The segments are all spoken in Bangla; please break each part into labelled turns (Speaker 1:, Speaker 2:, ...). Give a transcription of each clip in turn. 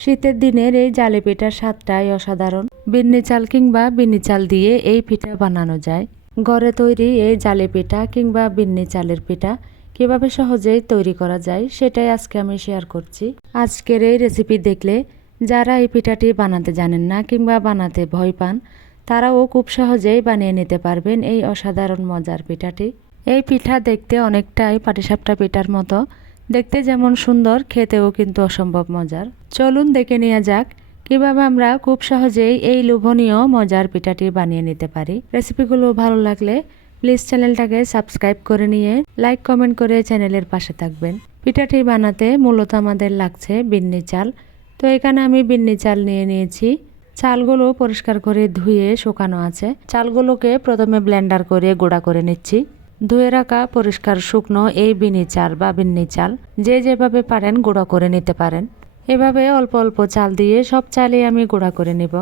Speaker 1: শীতের দিনের এই জালে পিঠার স্বাদটাই অসাধারণ। বিন্নি চাল কিংবা বিন্নি চাল দিয়ে এই পিঠা বানানো যায়। ঘরে তৈরি এই জালে পিঠা কিংবা বিন্নি চালের পিঠা কীভাবে সহজেই তৈরি করা যায় সেটাই আজকে আমি শেয়ার করছি। আজকের এই রেসিপি দেখলে যারা এই পিঠাটি বানাতে জানেন না কিংবা বানাতে ভয় পান, তারাও খুব সহজেই বানিয়ে নিতে পারবেন এই অসাধারণ মজার পিঠাটি। এই পিঠা দেখতে অনেকটাই পাটিসাপটা পিঠার মতো। দেখতে যেমন সুন্দর, খেতেও কিন্তু অসম্ভব মজার। চলুন দেখে নেওয়া যাক কীভাবে আমরা খুব সহজেই এই লোভনীয় মজার পিঠাটি বানিয়ে নিতে পারি। রেসিপিগুলো ভালো লাগলে প্লিজ চ্যানেলটাকে সাবস্ক্রাইব করে নিয়ে লাইক, কমেন্ট করে চ্যানেলের পাশে থাকবেন। পিঠাটি বানাতে মূলত আমাদের লাগছে বিন্নি চাল। তো এখানে আমি বিন্নি চাল নিয়ে নিয়েছি। চালগুলো পরিষ্কার করে ধুয়ে শুকানো আছে। চালগুলোকে প্রথমে ব্লেন্ডার করে গুঁড়া করে নিচ্ছি। ধুয়ে রাখা পরিষ্কার শুকনো এই বিনি চাল বা বিন্নি চাল, যে যেভাবে পারেন গুঁড়ো করে নিতে পারেন। এভাবে অল্প অল্প চাল দিয়ে সব চালই আমি গুঁড়া করে নিব।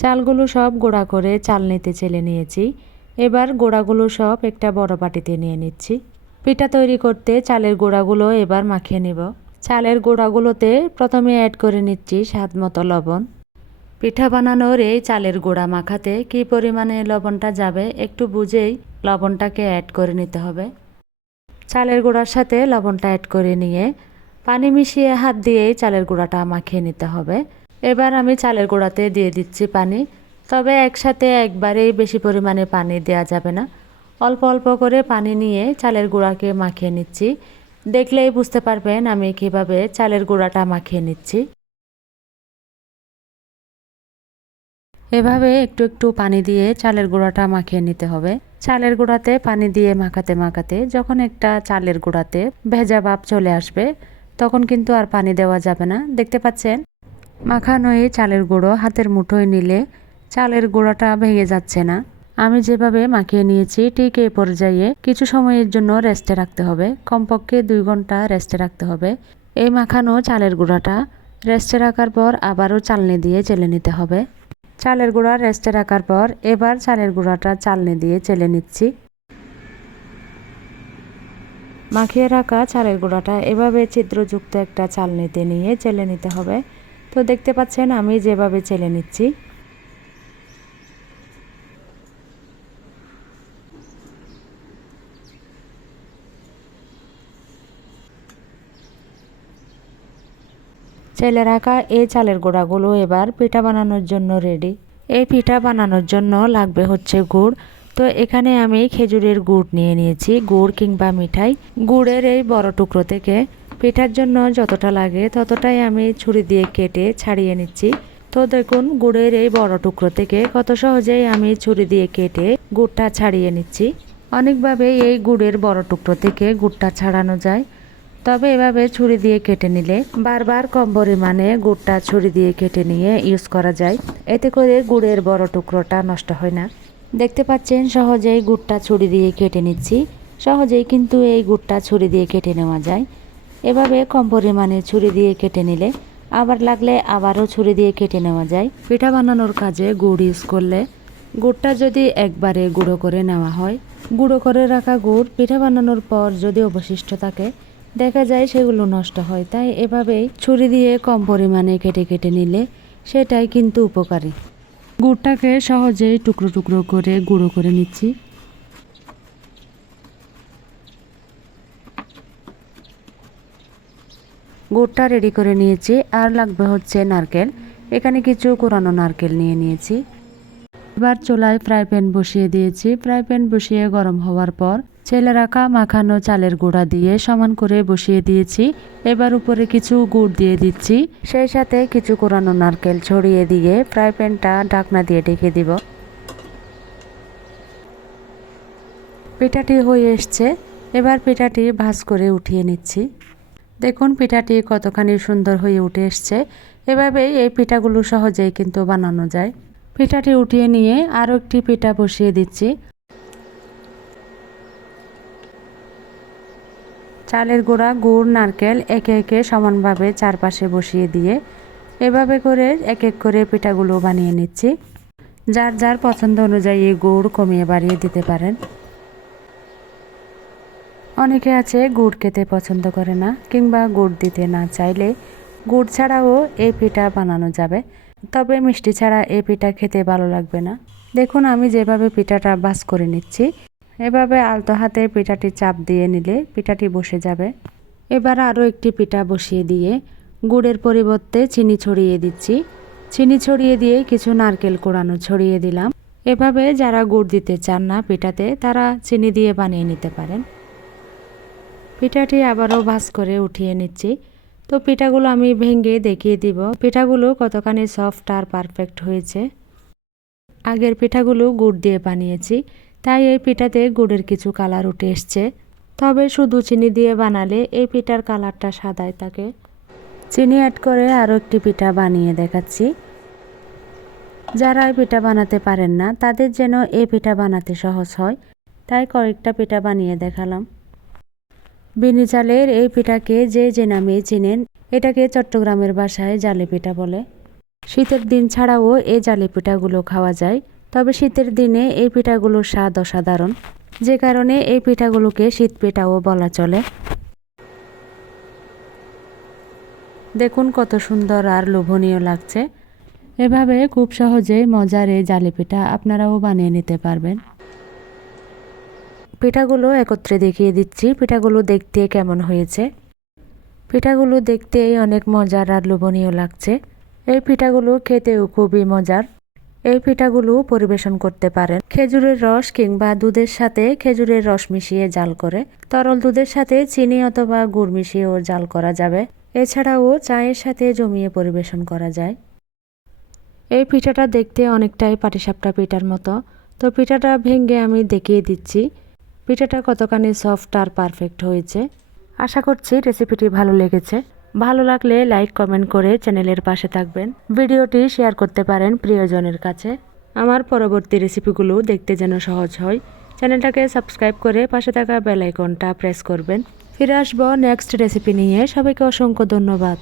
Speaker 1: চালগুলো সব গোড়া করে চাল নিতে চেলে নিয়েছি। এবার গোড়াগুলো সব একটা বড় বাটিতে নিয়ে নিচ্ছি। পিঠা তৈরি করতে চালের গোড়াগুলো এবার মাখিয়ে নিব। চালের গোড়াগুলোতে প্রথমে অ্যাড করে নিচ্ছি স্বাদ মতো লবণ। পিঠা বানানোর এই চালের গোড়া মাখাতে কি পরিমাণে লবণটা যাবে একটু বুঝেই লবণটাকে অ্যাড করে নিতে হবে। চালের গুঁড়ার সাথে লবণটা অ্যাড করে নিয়ে পানি মিশিয়ে হাত দিয়েই চালের গুঁড়াটা মাখিয়ে নিতে হবে। এবার আমি চালের গুঁড়াতে দিয়ে দিচ্ছি পানি, তবে একসাথে একবারেই বেশি পরিমাণে পানি দেওয়া যাবে না। অল্প অল্প করে পানি নিয়ে চালের গুঁড়াকে মাখিয়ে নিচ্ছি। দেখলেই বুঝতে পারবেন আমি কীভাবে চালের গুঁড়াটা মাখিয়ে নিচ্ছি। এভাবে একটু একটু পানি দিয়ে চালের গুঁড়াটা মাখিয়ে নিতে হবে। চালের গুঁড়াতে পানি দিয়ে মাখাতে মাখাতে যখন একটা চালের গুঁড়াতে ভেজা ভাব চলে আসবে, তখন কিন্তু আর পানি দেওয়া যাবে না। দেখতে পাচ্ছেন? মাখানো এই চালের গুঁড়ো হাতের মুঠোয় নিলে চালের গুঁড়াটা ভেঙে যাচ্ছে না। আমি যেভাবে মাখিয়ে নিয়েছি, ঠিক এই পর্যায়ে কিছু সময়ের জন্য রেস্টে রাখতে হবে। কমপক্ষে দুই ঘণ্টা রেস্টে রাখতে হবে। এই মাখানো চালের গুঁড়াটা রেস্টে রাখার পর আবারও চালনি দিয়ে চেলে নিতে হবে। চালের গুঁড়া রেস্টে রাখার পর এবার চালের গুঁড়াটা চালনি দিয়ে চেলে নিচ্ছি। মাখিয়ে রাখা চালের গুঁড়াটা এভাবে ছিদ্রযুক্ত একটা চালনিতে নিয়ে চেলে নিতে হবে। তো দেখতে পাচ্ছেন আমি যেভাবে চেলে নিচ্ছি। চেলে রাখা এই চালের গোড়াগুলো এবার পিঠা বানানোর জন্য রেডি এই পিঠা বানানোর জন্য লাগবে হচ্ছে গুড়। তো এখানে আমি খেজুরের গুড় নিয়ে নিয়েছি, গুড় কিংবা মিঠাই। গুড়ের এই বড় টুকরো থেকে পিঠার জন্য যতটা লাগে ততটাই আমি ছুরি দিয়ে কেটে ছাড়িয়ে নিচ্ছি। তো দেখুন, গুড়ের এই বড় টুকরো থেকে কত সহজেই আমি ছুরি দিয়ে কেটে গুড়টা ছাড়িয়ে নিচ্ছি। অনেকভাবে এই গুড়ের বড় টুকরো থেকে গুড়টা ছাড়ানো যায়। তবে এভাবে ছুরি দিয়ে কেটে নিলে বারবার কম পরিমাণে গুড়টা ছুরি দিয়ে কেটে নিয়ে ইউজ করা যায়। এতে করে গুড়ের বড় টুকরোটা নষ্ট হয় না। দেখতে পাচ্ছেন, সহজেই গুড়টা ছুরি দিয়ে কেটে নিচ্ছি। সহজেই কিন্তু এই গুড়টা ছুরি দিয়ে কেটে নেওয়া যায়। এভাবে কম পরিমাণে ছুরি দিয়ে কেটে নিলে আবার লাগলে আবারও ছুরি দিয়ে কেটে নেওয়া যায়। পিঠা বানানোর কাজে গুড় ইউজ করলে গুড়টা যদি একবারে গুঁড়ো করে নেওয়া হয়, গুঁড়ো করে রাখা গুড় পিঠা বানানোর পর যদি অবশিষ্ট থাকে দেখা যায় সেগুলো নষ্ট হয়, তাই এভাবেই ছুরি দিয়ে কম পরিমাণে কেটে কেটে নিলে সেটাই কিন্তু উপকারী। গুড়টাকে সহজেই টুকরো টুকরো করে গুঁড়ো করে নিচ্ছি। গুড়টা রেডি করে নিয়েছি, আর লাগবে হচ্ছে নারকেল। এখানে কিছু কোরানো নারকেল নিয়ে নিয়েছি। এবার চুলায় ফ্রাই প্যান বসিয়ে দিয়েছি। ফ্রাই প্যান বসিয়ে গরম হওয়ার পর ছেলে রাখা মাখানো চালের গুঁড়া দিয়ে সমান করে বসিয়ে দিয়েছি। এবার উপরে কিছু গুড় দিয়ে দিচ্ছি। সেই সাথে কিছু কোরানো নারকেল ছড়িয়ে দিয়ে ফ্রাই প্যানটা ঢাকনা দিয়ে ঢেকে দিব। পিঠাটি হয়ে এসছে। এবার পিঠাটি ভাজ করে উঠিয়ে নিচ্ছি। দেখুন পিঠাটি কতখানি সুন্দর হয়ে উঠে এসছে। এভাবেই এই পিঠাগুলো সহজেই কিন্তু বানানো যায়। পিঠাটি উঠিয়ে নিয়ে আরও একটি পিঠা বসিয়ে দিচ্ছি। চালের গুঁড়া, গুড়, নারকেল একে একে সমানভাবে চারপাশে বসিয়ে দিয়ে এভাবে করে এক এক করে পিঠাগুলো বানিয়ে নিচ্ছি। যার যার পছন্দ অনুযায়ী গুড় কমিয়ে বাড়িয়ে দিতে পারেন। অনেকে আছে গুড় খেতে পছন্দ করে না কিংবা গুড় দিতে না চাইলে গুড় ছাড়াও এই পিঠা বানানো যাবে। তবে মিষ্টি ছাড়া এই পিঠা খেতে ভালো লাগবে না। দেখুন, আমি যেভাবে পিঠাটা বাস করে নিচ্ছি, এভাবে আলতো হাতে পিঠাটি চাপ দিয়ে নিলে পিঠাটি বসে যাবে। এবার আরও একটি পিঠা বসিয়ে দিয়ে গুড়ের পরিবর্তে চিনি ছড়িয়ে দিচ্ছি। চিনি ছড়িয়ে দিয়ে কিছু নারকেল কোড়ানো ছড়িয়ে দিলাম। এভাবে যারা গুড় দিতে চান না পিঠাতে, তারা চিনি দিয়ে বানিয়ে নিতে পারেন। পিঠাটি আবারও ভাজ করে উঠিয়ে নিচ্ছি। তো পিঠাগুলো আমি ভেঙে দেখিয়ে দিব। পিঠাগুলো কতখানি সফট আর পারফেক্ট হয়েছে। আগের পিঠাগুলো গুড় দিয়ে বানিয়েছি, তাই এই পিঠাতে গুড়ের কিছু কালার উঠে এসছে। তবে শুধু চিনি দিয়ে বানালে এই পিঠার কালারটা সাদায় থাকে। চিনি অ্যাড করে আরও একটি পিঠা বানিয়ে দেখাচ্ছি। যারা এই পিঠা বানাতে পারেন না, তাদের যেন এই পিঠা বানাতে সহজ হয়, তাই কয়েকটা পিঠা বানিয়ে দেখালাম। বিনি চালের এই পিঠাকে যে যে নামে চিনেন, এটাকে চট্টগ্রামের বাসায় জালে পিঠা বলে। শীতের দিন ছাড়াও এই জালি পিঠাগুলো খাওয়া যায়, তবে শীতের দিনে এই পিঠাগুলোর স্বাদ অসাধারণ। যে কারণে এই পিঠাগুলোকে শীত পিঠাও বলা চলে। দেখুন কত সুন্দর আর লোভনীয় লাগছে। এভাবে খুব সহজেই মজার এই জালি পিঠা আপনারাও বানিয়ে নিতে পারবেন। পিঠাগুলো একত্রে দেখিয়ে দিচ্ছি। পিঠাগুলো দেখতে কেমন হয়েছে? পিঠাগুলো দেখতেই অনেক মজার আর লোভনীয় লাগছে। এই পিঠাগুলো খেতেও খুবই মজার। এই পিঠাগুলো পরিবেশন করতে পারেন। খেজুরের রস কিংবা দুধের সাথে খেজুরের রস মিশিয়ে জাল করে। তরল দুধের সাথে চিনি অথবা গুড় মিশিয়েও জাল করা যাবে। এছাড়াও চায়ের সাথে জমিয়ে পরিবেশন করা যায়। এই পিঠাটা দেখতে অনেকটাই পাটিসাপটা পিঠার মতো। তো পিঠাটা ভেঙে আমি দেখিয়ে দিচ্ছি। পিঠাটা কতখানি সফট আর পারফেক্ট হয়েছে, আশা করছি রেসিপিটি ভালো লেগেছে। ভালো লাগলে লাইক কমেন্ট করে চ্যানেলের পাশে থাকবেন। ভিডিওটি শেয়ার করতে পারেন প্রিয়জনের কাছে। আমার পরবর্তী রেসিপিগুলো দেখতে যেন সহজ হয় চ্যানেলটাকে সাবস্ক্রাইব করে পাশে থাকা বেল আইকনটা প্রেস করবেন। ফিরে আসব নেক্সট রেসিপি নিয়ে। সবাইকে অসংখ্য ধন্যবাদ।